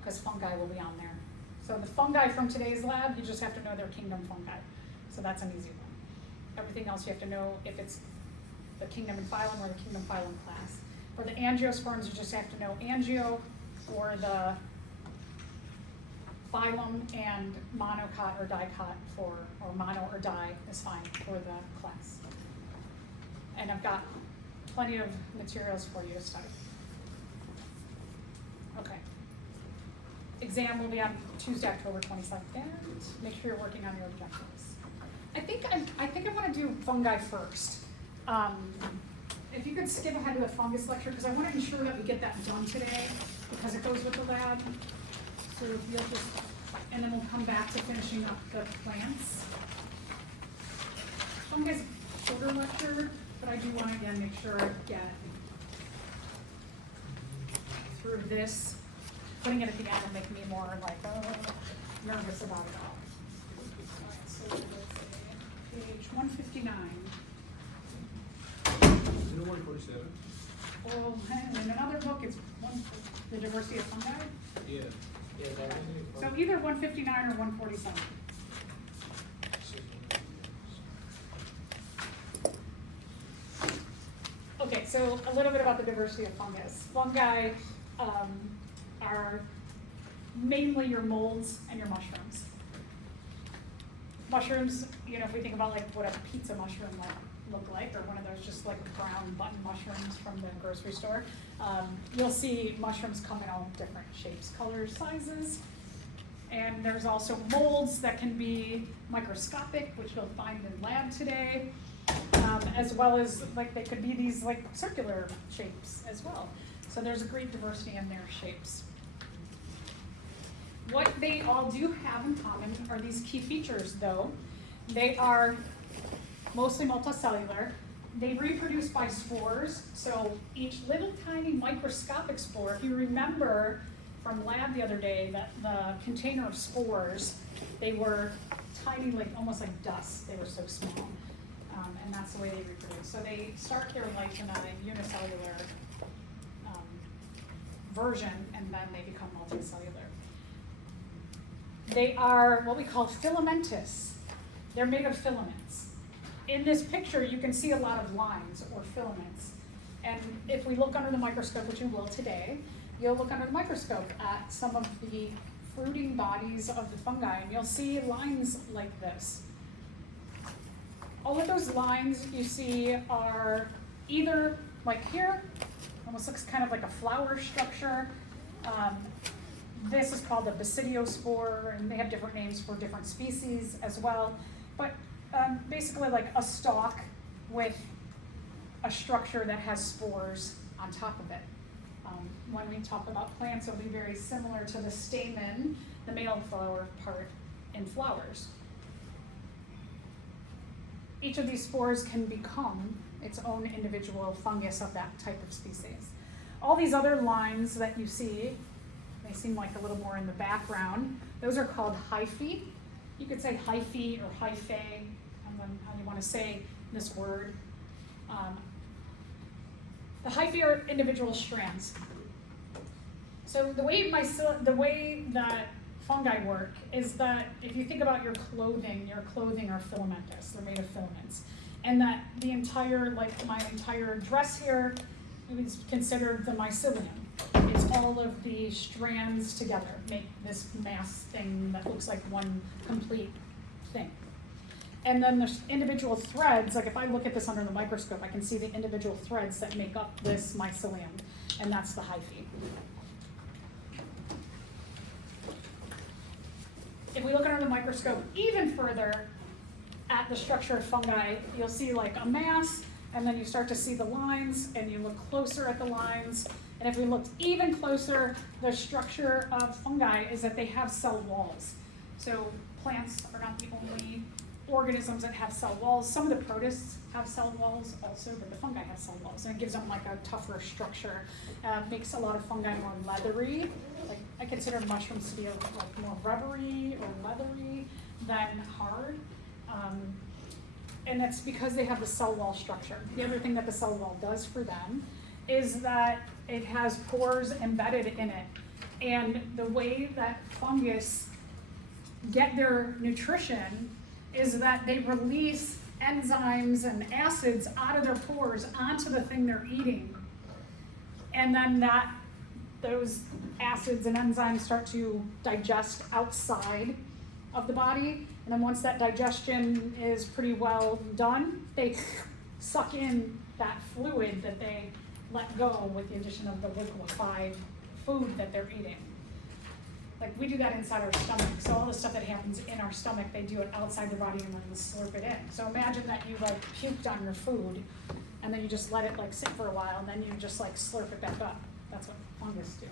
because fungi will be on there. So the fungi from today's lab, you just have to know they're kingdom fungi. So that's an easy one. Everything else you have to know if it's the kingdom and phylum or the kingdom phylum class. For the angiosperms, you just have to know angio for the phylum and monocot or dicot for, or mono or di is fine for the class. And I've got plenty of materials for you to study. Okay. Exam will be on Tuesday, October 22nd. Make sure you're working on your objectives. I think I want to do fungi first. If you could skip ahead to the fungus lecture, because I want to ensure that we get that done today, because it goes with the lab. So if you'll just, and then we'll come back to finishing up the plants. Fungi is a shorter lecture, but I do want to again make sure I get through this. Putting it at the end will make me more like nervous about it all. All right, so let's say page 159. 147. Oh, and in another book, it's the diversity of fungi. Yeah. Yeah. That So either 159 or 147. Okay, so a little bit about the diversity of fungus. Fungi are mainly your molds and your mushrooms. Mushrooms, you know, if we think about like what a pizza mushroom might look like, or one of those just like brown button mushrooms from the grocery store, you'll see mushrooms come in all different shapes, colors, sizes. And there's also molds that can be microscopic, which you'll find in lab today, as well as like they could be these like circular shapes as well. So there's a great diversity in their shapes. What they all do have in common are these key features though. They are mostly multicellular. They reproduce by spores, so each little tiny microscopic spore, if you remember from lab the other day that the container of spores, they were tiny, like almost like dust, they were so small. And that's the way they reproduce. So they start their life in a unicellular version, and then they become multicellular. They are what we call filamentous. They're made of filaments. In this picture, you can see a lot of lines or filaments. And if we look under the microscope, which you will today, you'll look under the microscope at some of the fruiting bodies of the fungi, and you'll see lines like this. All of those lines you see are either, like here, almost looks kind of like a flower structure. This is called a basidiospore, and they have different names for different species as well. But basically like a stalk with a structure that has spores on top of it. When we talk about plants, it'll be very similar to the stamen, the male flower part in flowers. Each of these spores can become its own individual fungus of that type of species. All these other lines that you see, they seem like a little more in the background, those are called hyphae. You could say hyphae or hyphae, and then how you want to say this word. The hyphae are individual strands. So the way that fungi work is that if you think about your clothing are filamentous. They're made of filaments, and that the entire, like my entire dress here, is considered the mycelium. It's all of the strands together make this mass thing that looks like one complete thing. And then there's individual threads, like if I look at this under the microscope, I can see the individual threads that make up this mycelium, and that's the hyphae. If we look under the microscope even further at the structure of fungi, you'll see like a mass, and then you start to see the lines, and you look closer at the lines. And if we looked even closer, the structure of fungi is that they have cell walls. So plants are not the only organisms that have cell walls. Some of the protists have cell walls also, but the fungi have cell walls, and it gives them like a tougher structure. Makes a lot of fungi more leathery. Like I consider mushrooms to be like more rubbery or leathery than hard. And that's because they have the cell wall structure. The other thing that the cell wall does for them is that it has pores embedded in it And the way that fungus get their nutrition is that they release enzymes and acids out of their pores onto the thing they're eating. And then those acids and enzymes start to digest outside of the body. And then once that digestion is pretty well done, they suck in that fluid that they let go with the addition of the liquefied food that they're eating. Like we do that inside our stomach. So all the stuff that happens in our stomach, they do it outside the body and then slurp it in. So imagine that you like puked on your food and then you just let it like sit for a while and then you just like slurp it back up. That's what fungus do.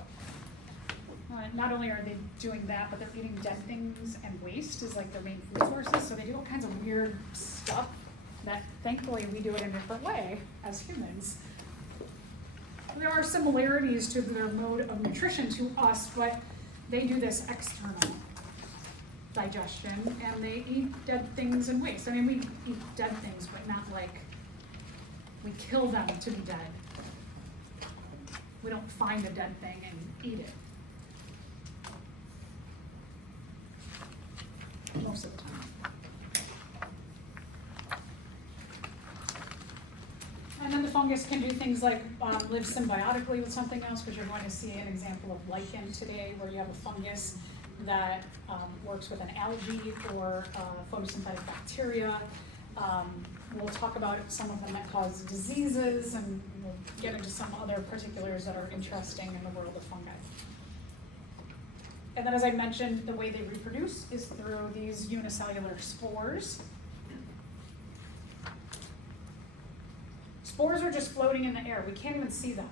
Not only are they doing that, but they're eating dead things, and waste is like their main food sources. So they do all kinds of weird stuff that thankfully we do it in a different way as humans. There are similarities to their mode of nutrition to us, but they do this external digestion, and they eat dead things and waste. I mean, we eat dead things, but not like we kill them to be dead. We don't find a dead thing and eat it. Most of the time. And then the fungus can do things like live symbiotically with something else, because you're going to see an example of lichen today, where you have a fungus that works with an algae or photosynthetic bacteria. We'll talk about some of them that cause diseases, and we'll get into some other particulars that are interesting in the world of fungi. And then, as I mentioned, the way they reproduce is through these unicellular spores. Spores are just floating in the air. We can't even see them.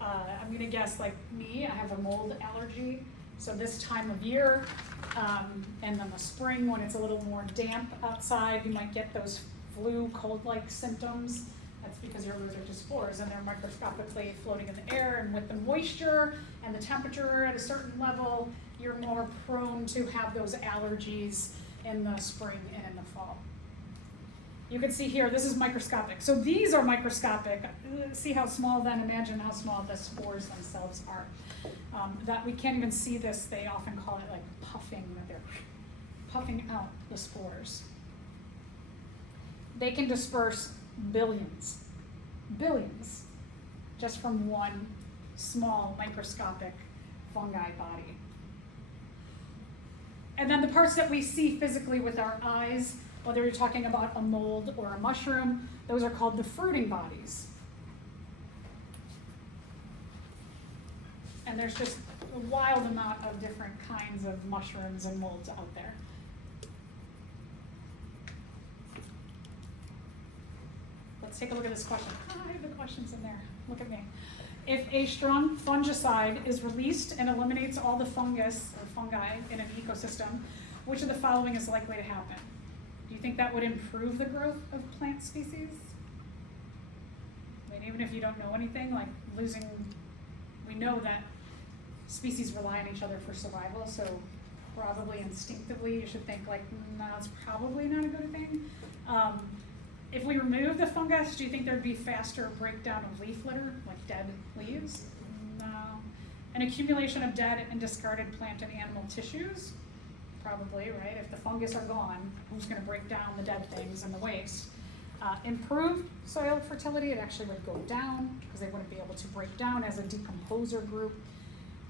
I'm gonna guess, like me, I have a mold allergy. So this time of year, and then the spring when it's a little more damp outside, you might get those flu, cold-like symptoms. That's because you're allergic to spores, and they're microscopically floating in the air, and with the moisture and the temperature at a certain level, you're more prone to have those allergies in the spring and in the fall. You can see here, this is microscopic. So these are microscopic. See how small then? Imagine how small the spores themselves are. That we can't even see this. They often call it like puffing, that they're puffing out the spores. They can disperse billions, just from one small microscopic fungi body. And then the parts that we see physically with our eyes, whether you're talking about a mold or a mushroom, those are called the fruiting bodies. And there's just a wild amount of different kinds of mushrooms and molds out there. Let's take a look at this question. I have the questions in there. Look at me. If a strong fungicide is released and eliminates all the fungus or fungi in an ecosystem, which of the following is likely to happen? Do you think that would improve the growth of plant species? I mean, even if you don't know anything, like we know that species rely on each other for survival, so probably instinctively you should think like, no, it's probably not a good thing. If we remove the fungus, do you think there'd be faster breakdown of leaf litter, like dead leaves? No. An accumulation of dead and discarded plant and animal tissues? Probably, right? If the fungus are gone, who's going to break down the dead things and the waste? Improved soil fertility, it actually would go down because they wouldn't be able to break down as a decomposer group.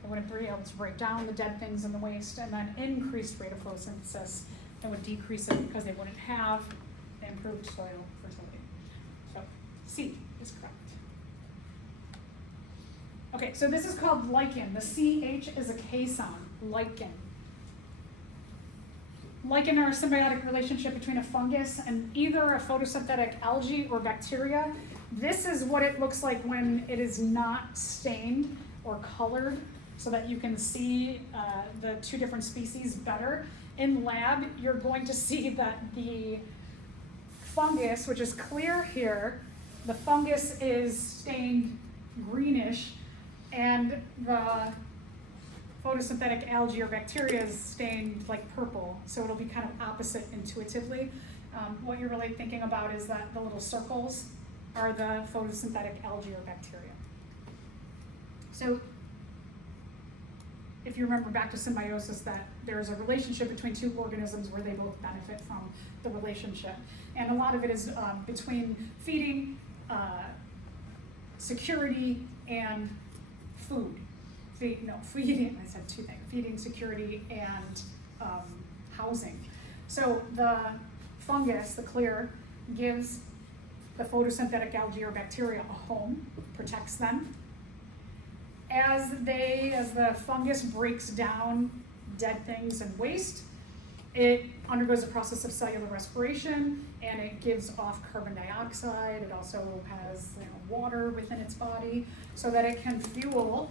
They wouldn't be able to break down the dead things and the waste. And then increased rate of photosynthesis, it would decrease it because they wouldn't have improved soil fertility. So C is correct. Okay, so this is called lichen. The CH is a K sound, lichen. Lichen are a symbiotic relationship between a fungus and either a photosynthetic algae or bacteria. This is what it looks like when it is not stained or colored, so that you can see the two different species better. In lab, you're going to see that the fungus, which is clear here, the fungus is stained greenish, and the photosynthetic algae or bacteria is stained like purple, so it'll be kind of opposite intuitively. What you're really thinking about is that the little circles are the photosynthetic algae or bacteria. So if you remember back to symbiosis, that there's a relationship between two organisms where they both benefit from the relationship. And a lot of it is between feeding, security, and food. Feeding, I said two things, feeding, security, and housing. So the fungus, the clear, gives the photosynthetic algae or bacteria a home, protects them. As the fungus breaks down dead things and waste, it undergoes a process of cellular respiration, and it gives off carbon dioxide. It also has water within its body so that it can fuel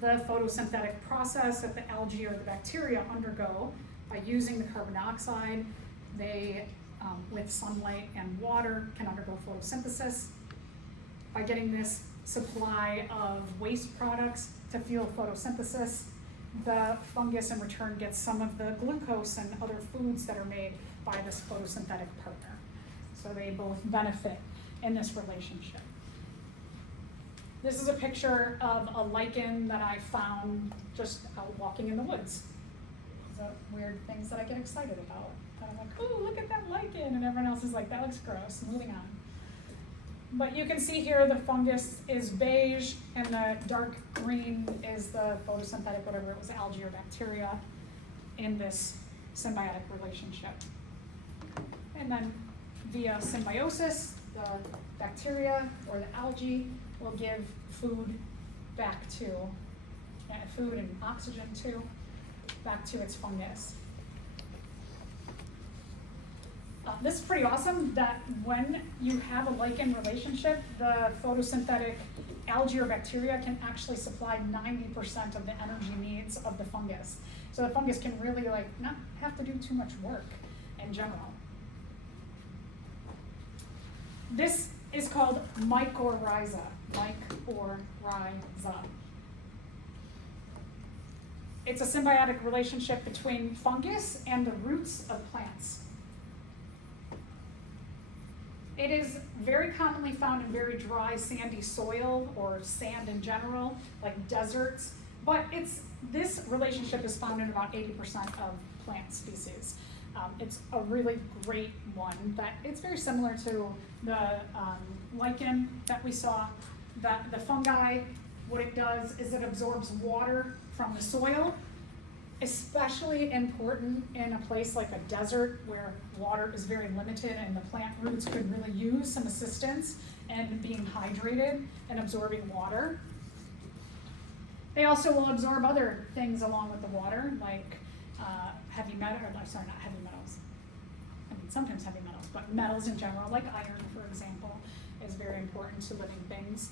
the photosynthetic process that the algae or the bacteria undergo by using the carbon dioxide. They, with sunlight and water, can undergo photosynthesis. By getting this supply of waste products to fuel photosynthesis, the fungus in return gets some of the glucose and other foods that are made by this photosynthetic partner. So they both benefit in this relationship. This is a picture of a lichen that I found just out walking in the woods. These are weird things that I get excited about. And I'm like, oh, look at that lichen, and everyone else is like, that looks gross, moving on. But you can see here the fungus is beige, and the dark green is the photosynthetic, whatever it was, algae or bacteria in this symbiotic relationship. And then via symbiosis, the bacteria or the algae will give food back to, food and oxygen too, back to its fungus. This is pretty awesome that when you have a lichen relationship, the photosynthetic algae or bacteria can actually supply 90% of the energy needs of the fungus. So the fungus can really not have to do too much work in general. This is called mycorrhiza. Mycorrhiza. It's a symbiotic relationship between fungus and the roots of plants. It is very commonly found in very dry, sandy soil or sand in general, like deserts. But this relationship is found in about 80% of plant species. It's a really great one. That it's very similar to the lichen that we saw. That the fungi, what it does is it absorbs water from the soil. Especially important in a place like a desert where water is very limited and the plant roots could really use some assistance in being hydrated and absorbing water. They also will absorb other things along with the water, like heavy metal, or sorry, not heavy metals. I mean, sometimes heavy metals, but metals in general, like iron, for example, is very important to living things,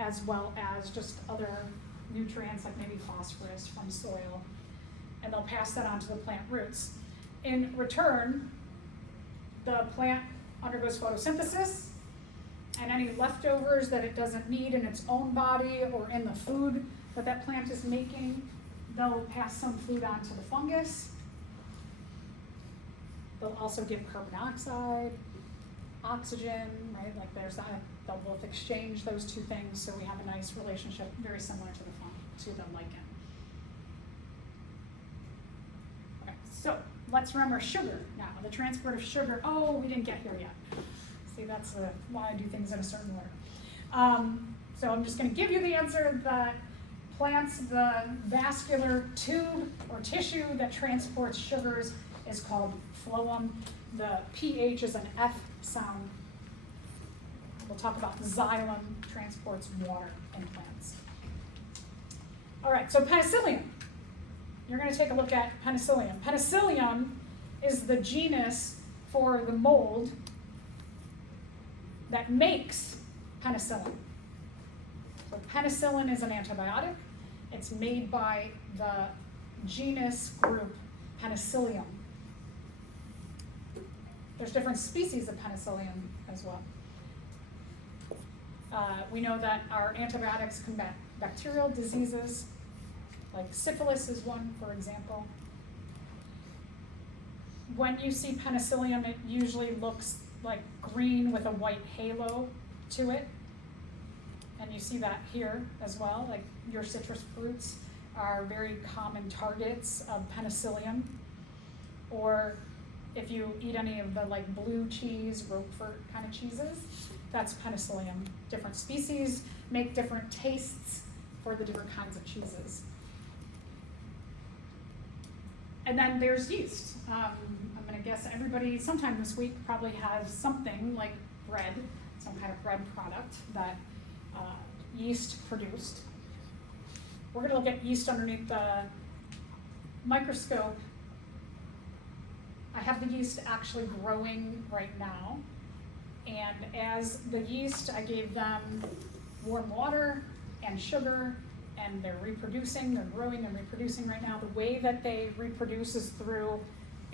as well as just other nutrients like maybe phosphorus from soil, and they'll pass that on to the plant roots. In return, the plant undergoes photosynthesis, and any leftovers that it doesn't need in its own body or in the food that that plant is making, they'll pass some food on to the fungus. They'll also give carbon dioxide, oxygen, right? Like there's that. They'll both exchange those two things, so we have a nice relationship, very similar to the lichen. Okay, so let's remember sugar now. The transport of sugar. Oh, we didn't get here yet. See, that's why I do things in a certain order. So I'm just going to give you the answer that plants, the vascular tube or tissue that transports sugars is called phloem. The pH is an F sound. We'll talk about xylem transports water in plants. All right, so penicillium. You're going to take a look at penicillium. Penicillium is the genus for the mold that makes penicillin. So penicillin is an antibiotic. It's made by the genus group Penicillium. There's different species of penicillium as well. We know that our antibiotics combat bacterial diseases, like syphilis is one, for example. When you see penicillium, it usually looks like green with a white halo to it. And you see that here as well, like your citrus fruits are very common targets of penicillium. Or if you eat any of the like blue cheese, Roquefort kind of cheeses, that's penicillium. Different species make different tastes for the different kinds of cheeses. And then there's yeast. I'm gonna guess everybody sometime this week probably has something like bread, some kind of bread product that yeast produced. We're gonna look at yeast underneath the microscope. I have the yeast actually growing right now. And as the yeast, I gave them warm water and sugar, and they're reproducing, they're growing and reproducing right now. The way that they reproduce is through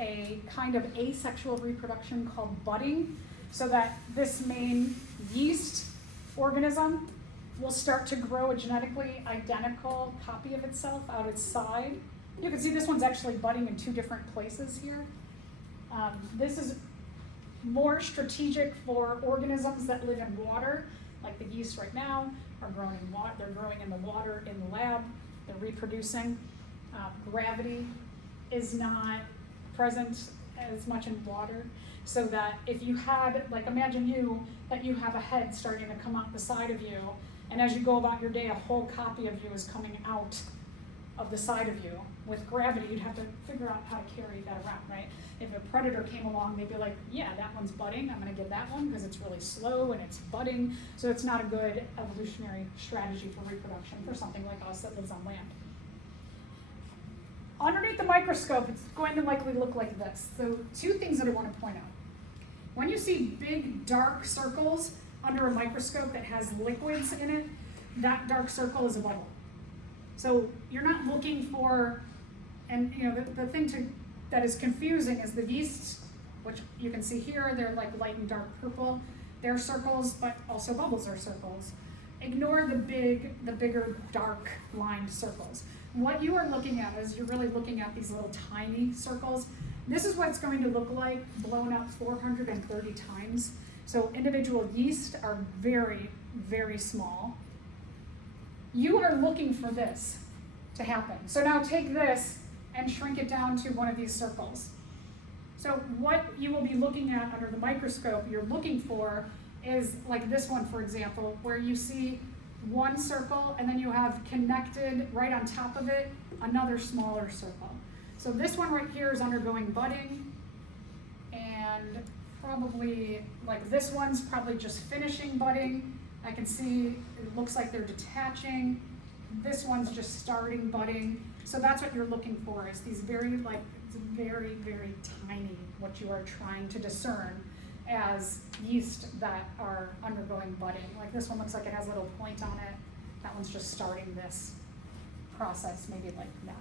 a kind of asexual reproduction called budding, so that this main yeast organism will start to grow a genetically identical copy of itself out its side. You can see this one's actually budding in two different places here. This is more strategic for organisms that live in water, like the yeast right now are growing in water. They're growing in the water in the lab. They're reproducing. Gravity is not present as much in water, so that if you had, like, imagine that you have a head starting to come out the side of you, and as you go about your day, a whole copy of you is coming out of the side of you. With gravity, you'd have to figure out how to carry that around, right? If a predator came along, they'd be like, yeah, that one's budding, I'm gonna get that one because it's really slow and it's budding, so it's not a good evolutionary strategy for reproduction for something like us that lives on land. Underneath the microscope, it's going to likely look like this. So two things that I want to point out. When you see big dark circles under a microscope that has liquids in it, that dark circle is a bubble. So you're not looking for, and the thing that is confusing is the yeast, which you can see here, they're like light and dark purple. They're circles, but also bubbles are circles. Ignore the bigger dark lined circles. What you are looking at is you're really looking at these little tiny circles. This is what it's going to look like blown up 430 times. So individual yeast are very, very small. You are looking for this to happen. So now take this and shrink it down to one of these circles. So what you will be looking at under the microscope you're looking for is like this one, for example, where you see one circle and then you have connected right on top of it another smaller circle. So this one right here is undergoing budding, and probably like this one's probably just finishing budding. I can see it looks like they're detaching. This one's just starting budding. So that's what you're looking for, is these very, very, very tiny, what you are trying to discern as yeast that are undergoing budding. Like this one looks like it has a little point on it. That one's just starting this process, maybe like that.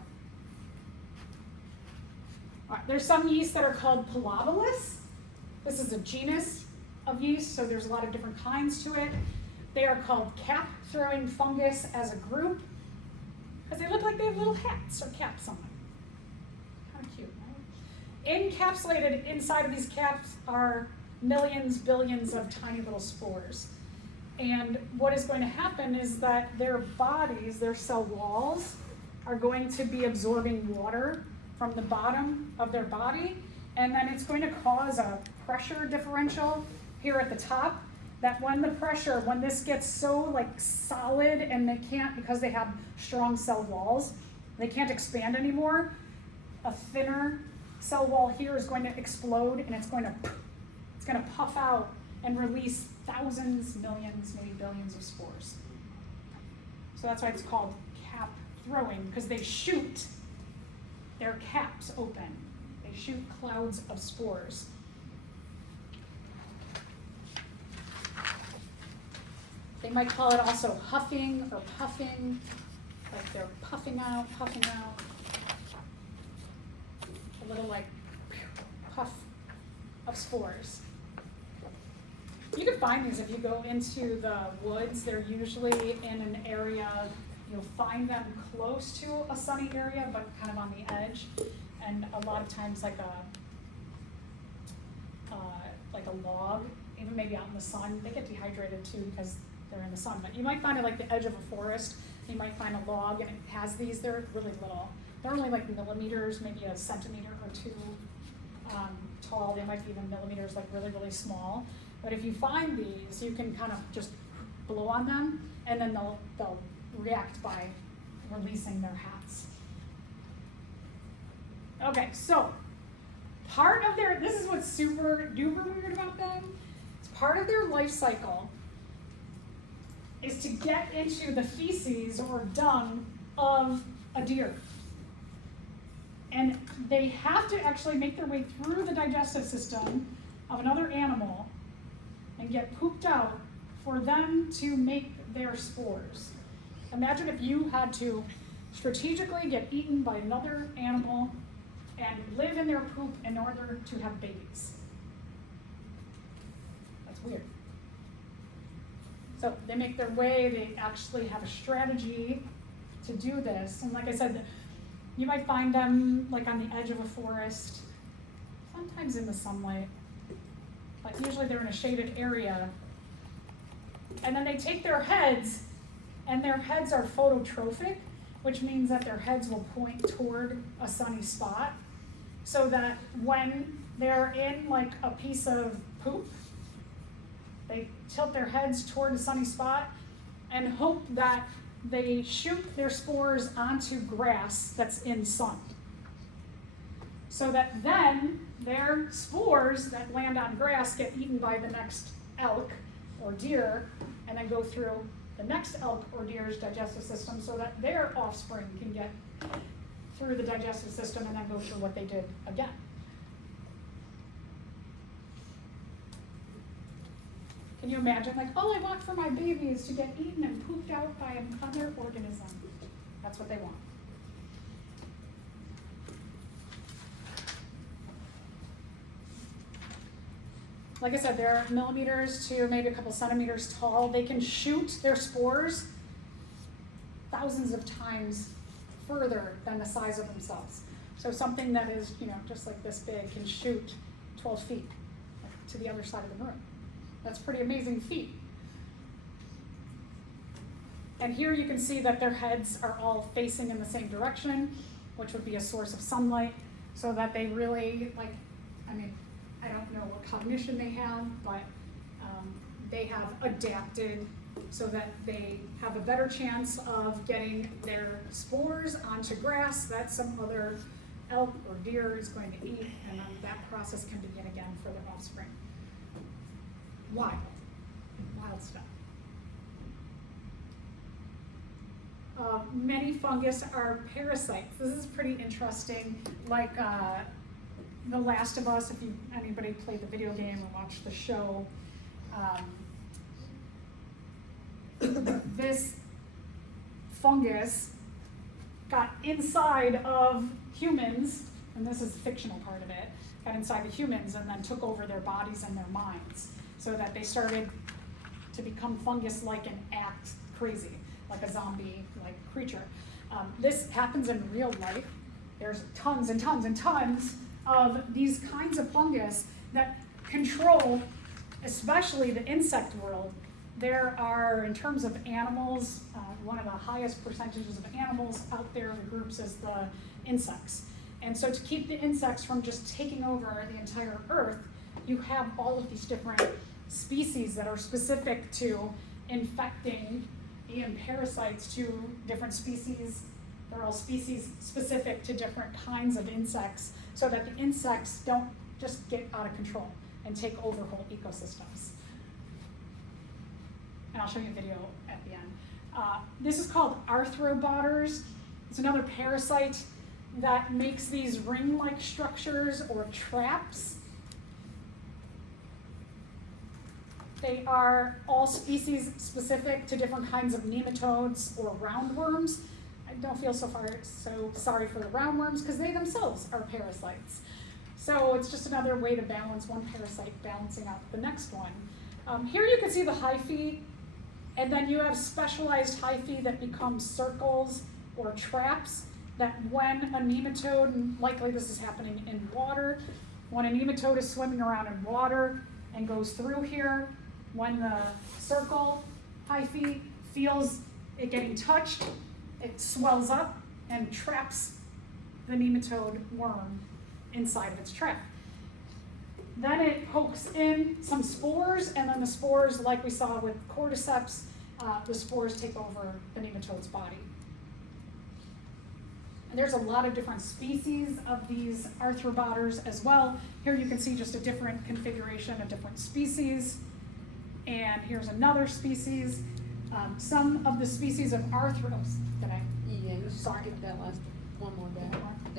All right, there's some yeast that are called pilobolus. This is a genus of yeast, so there's a lot of different kinds to it. They are called cap-throwing fungus as a group, because they look like they have little hats or caps on them. Kind of cute, right? Encapsulated inside of these caps are millions, billions of tiny little spores. And what is going to happen is that their bodies, their cell walls, are going to be absorbing water from the bottom of their body, and then it's going to cause a pressure differential here at the top, that when this gets so solid and they can't, because they have strong cell walls, they can't expand anymore, a thinner cell wall here is going to explode, and it's going to puff out and release thousands, millions, maybe billions of spores. So that's why it's called cap throwing, because they shoot their caps open. They shoot clouds of spores. They might call it also huffing or puffing, like they're puffing out, a little puff of spores. You can find these if you go into the woods. They're usually in an area, you'll find them close to a sunny area, but kind of on the edge. And a lot of times like a log, even maybe out in the sun. They get dehydrated too because they're in the sun. But you might find it like the edge of a forest. You might find a log and it has these, they're really little. They're only like millimeters, maybe a centimeter or two tall. They might be even millimeters, like really, really small. But if you find these, you can kind of just blow on them and then they'll react by releasing their hats. Okay, so part of their, this is what's super duper weird about them. It's part of their life cycle is to get into the feces or dung of a deer. And they have to actually make their way through the digestive system of another animal and get pooped out for them to make their spores. Imagine if you had to strategically get eaten by another animal and live in their poop in order to have babies. That's weird. So they make their way, they actually have a strategy to do this. And like I said, you might find them like on the edge of a forest, sometimes in the sunlight, but usually they're in a shaded area. And then they take their heads, and their heads are phototrophic, which means that their heads will point toward a sunny spot, so that when they're in like a piece of poop, they tilt their heads toward a sunny spot and hope that they shoot their spores onto grass that's in sun. So that then their spores that land on grass get eaten by the next elk or deer and then go through the next elk or deer's digestive system so that their offspring can get through the digestive system and then go through what they did again. Can you imagine, like, all I want for my baby is to get eaten and pooped out by another organism? That's what they want. Like I said, they're millimeters to maybe a couple centimeters tall. They can shoot their spores thousands of times further than the size of themselves. So something that is, just like this big can shoot 12 feet to the other side of the room. That's a pretty amazing feat. And here you can see that their heads are all facing in the same direction, which would be a source of sunlight, so that they really, I don't know what cognition they have, but they have adapted so that they have a better chance of getting their spores onto grass that some other elk or deer is going to eat, and then that process can begin again for their offspring. Wild stuff. Many fungus are parasites. This is pretty interesting. Like The Last of Us, if anybody played the video game or watched the show, this fungus got inside of humans, and this is the fictional part of it, got inside the humans and then took over their bodies and their minds, so that they started to become fungus-like and act crazy, like a zombie-like creature. This happens in real life. There's tons and tons and tons of these kinds of fungus that control, especially the insect world. There are, in terms of animals, one of the highest percentages of animals out there in the groups is the insects. And so to keep the insects from just taking over the entire earth, you have all of these different species that are specific to infecting and parasites to different species. They're all species specific to different kinds of insects, so that the insects don't just get out of control and take over whole ecosystems. And I'll show you a video at the end. This is called arthrobotters. It's another parasite that makes these ring-like structures or traps. They are all species specific to different kinds of nematodes or roundworms. I don't feel so sorry for the roundworms because they themselves are parasites. So it's just another way to balance one parasite balancing out the next one. Here you can see the hyphae, and then you have specialized hyphae that become circles or traps that when a nematode, and likely this is happening in water, when a nematode is swimming around in water and goes through here, when the circle hyphae feels it getting touched, it swells up and traps the nematode worm inside of its trap. Then it pokes in some spores, and then the spores, like we saw with cordyceps, the spores take over the nematode's body. And there's a lot of different species of these arthropods as well. Here you can see just a different configuration of different species. And here's another species. Some of the species of arthros, did I? Yeah, you Sorry. skip that last one more down.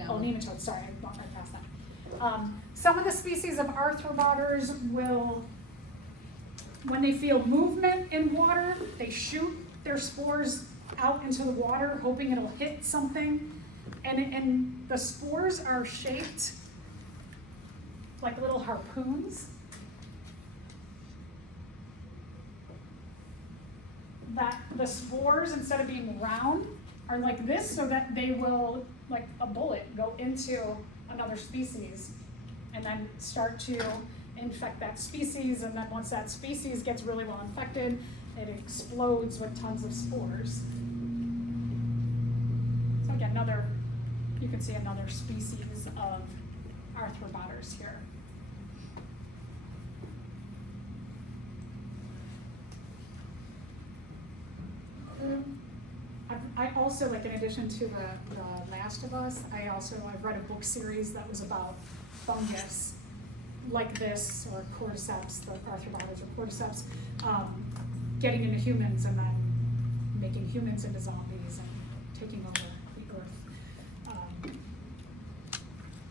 Oh, nematodes, sorry, I walked right past that. Some of the species of arthropods will, when they feel movement in water, they shoot their spores out into the water, hoping it'll hit something. And the spores are shaped like little harpoons that the spores, instead of being round, are like this, so that they will, like a bullet, go into another species and then start to infect that species. And then once that species gets really well infected, it explodes with tons of spores. So again, you can see another species of arthropods here. I also, like, in addition to the Last of Us, I've read a book series that was about fungus like this, or cordyceps, the arthropods or cordyceps, getting into humans and then making humans into zombies and taking over the earth.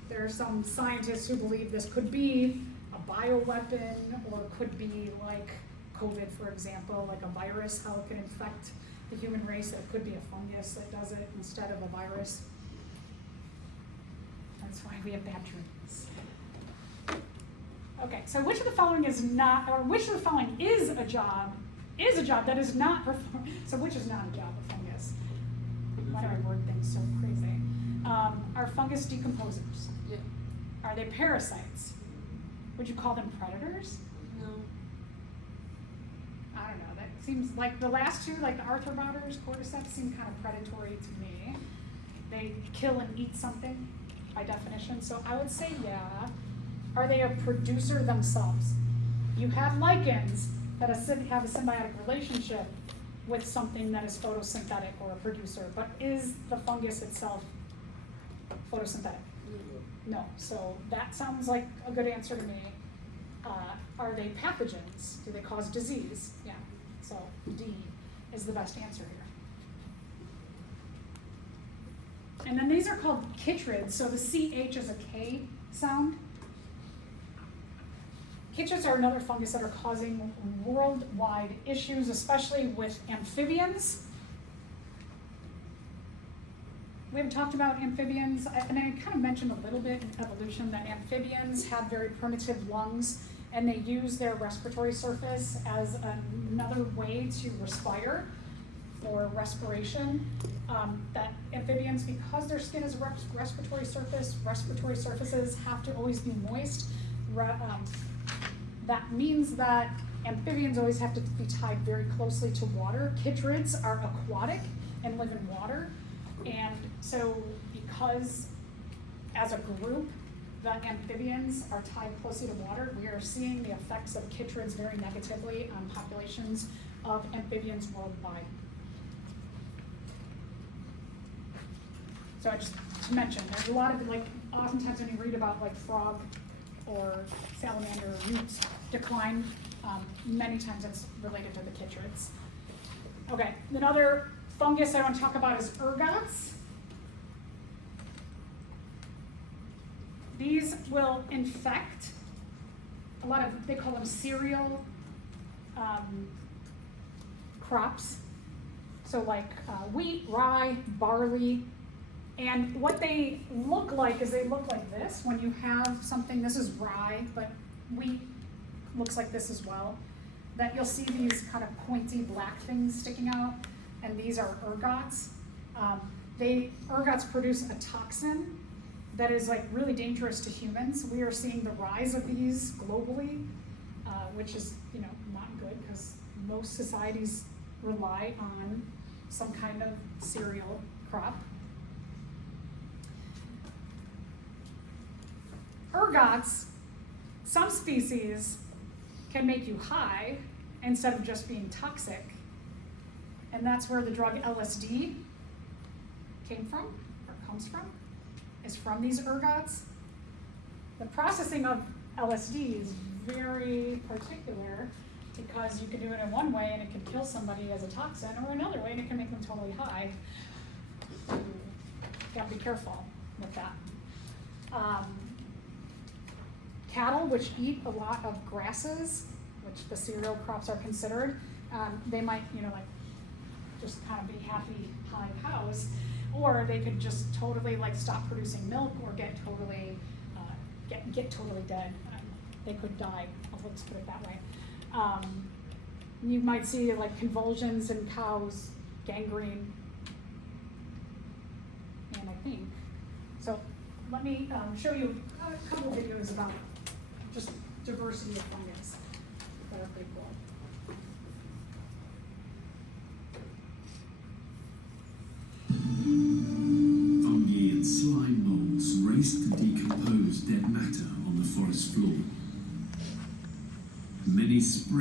There are some scientists who believe this could be a bioweapon, or could be like COVID, for example, like a virus, how it can infect the human race. That it could be a fungus that does it instead of a virus. That's why we have bad dreams. Okay, so which of the following is not, or which of the following is a job that is not performed? So which is not a job of fungus? Why do I word things so crazy? Are fungus decomposers? Yeah. Are they parasites? Would you call them predators? No. I don't know, that seems like the last two, like the arthropods, cordyceps, seem kind of predatory to me. They kill and eat something by definition, so I would say yeah. Are they a producer themselves? You have lichens that have a symbiotic relationship with something that is photosynthetic or a producer, but is the fungus itself photosynthetic? No, so that sounds like a good answer to me. Are they pathogens? Do they cause disease? Yeah, so D is the best answer here. And then these are called chytrids, so the CH is a K sound. Chytrids are another fungus that are causing worldwide issues, especially with amphibians. We haven't talked about amphibians, and I kind of mentioned a little bit in evolution that amphibians have very primitive lungs, and they use their respiratory surface as another way to respire for respiration. That amphibians, because their skin is a respiratory surfaces have to always be moist. That means that amphibians always have to be tied very closely to water. Chytrids are aquatic and live in water. And so because as a group, the amphibians are tied closely to water, we are seeing the effects of chytrids very negatively on populations of amphibians worldwide. So just to mention, there's a lot of, like, oftentimes when you read about like frog or salamander or newts decline, many times it's related to the chytrids. Okay, another fungus I want to talk about is ergots. These will infect a lot of, they call them cereal crops. So like wheat, rye, barley. And what they look like is they look like this. When you have something, this is rye, but wheat looks like this as well. That you'll see these kind of pointy black things sticking out, and these are ergots. Ergots produce a toxin that is like really dangerous to humans. We are seeing the rise of these globally, which is not good, because most societies rely on some kind of cereal crop. Ergots, some species can make you high instead of just being toxic. And that's where the drug LSD came from, or comes from, is from these ergots. The processing of LSD is very particular because you can do it in one way and it can kill somebody as a toxin, or another way and it can make them totally high. So you gotta be careful with that. Cattle, which eat a lot of grasses, which the cereal crops are considered, they might, like just kind of be happy high cows, or they could just totally like stop producing milk or get totally dead. They could die. Let's put it that way. You might see like convulsions in cows, gangrene, and I think so. Let me show you a couple of videos about just diversity of fungus that are pretty cool. Fungi and slime molds race to decompose dead matter on the forest floor. Many spring